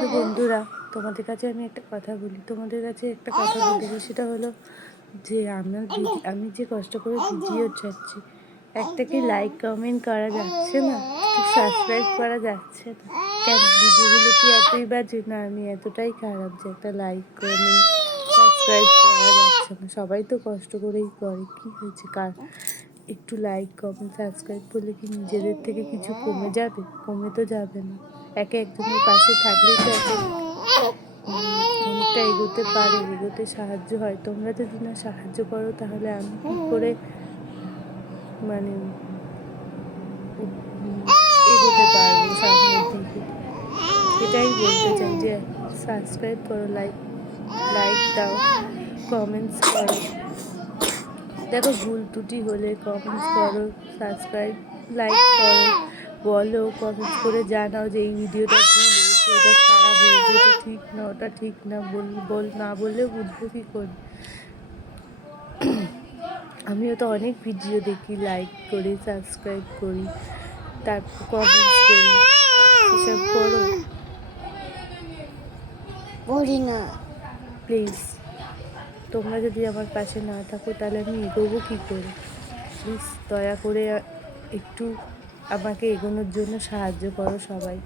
তো বন্ধুরা, তোমাদের কাছে আমি একটা কথা বলি, সেটা হলো যে আমি যে কষ্ট করে ভিডিও ছাড়ছি, একটা কি লাইক কমেন্ট করা যাচ্ছে না, একটু সাবস্ক্রাইব করা যাচ্ছে না? কেন ভিডিওগুলো কি এতই বাজে? না আমি এতটাই খারাপ যে একটা লাইক কমেন্ট সাবস্ক্রাইব করা যাচ্ছে না? সবাই তো কষ্ট করেই করে, কি হয়েছে কার? একটু লাইক কমেন্ট সাবস্ক্রাইব করলে কি নিজেদের থেকে কিছু কমে যাবে? কমে তো যাবে না। একে একজনের পাশে থাকলেই তো অনেকটা এগোতে সাহায্য হয়। তোমরা যদি না সাহায্য করো তাহলে আমি কী করে মানে এগোতে পারবো সামনের দিকে? এটাই বলতে চাই যে সাবস্ক্রাইব করো, লাইক দাও, কমেন্টস করো। দেখো, ভুল ত্রুটি হলে কমেন্টস করো, সাবস্ক্রাইব লাইক করো, বলো, কমেন্টস করে জানাও যে এই ভিডিওটা ভুল হয়েছে, ওটা খারাপ হয়েছে, এটা ঠিক না, ওটা ঠিক না। না বললেও বুঝবো কী করে? আমিও তো অনেক ভিডিও দেখি, লাইক করি, সাবস্ক্রাইব করি, তারপর কমেন্টস করি, এসব করো না প্লিজ। তোমরা যদি আমার পাশে না থাকো তাহলে আমি এগোবো কী করে? প্লিজ দয়া করে একটু আমাকে এগোনোর জন্য সাহায্য করো সবাই।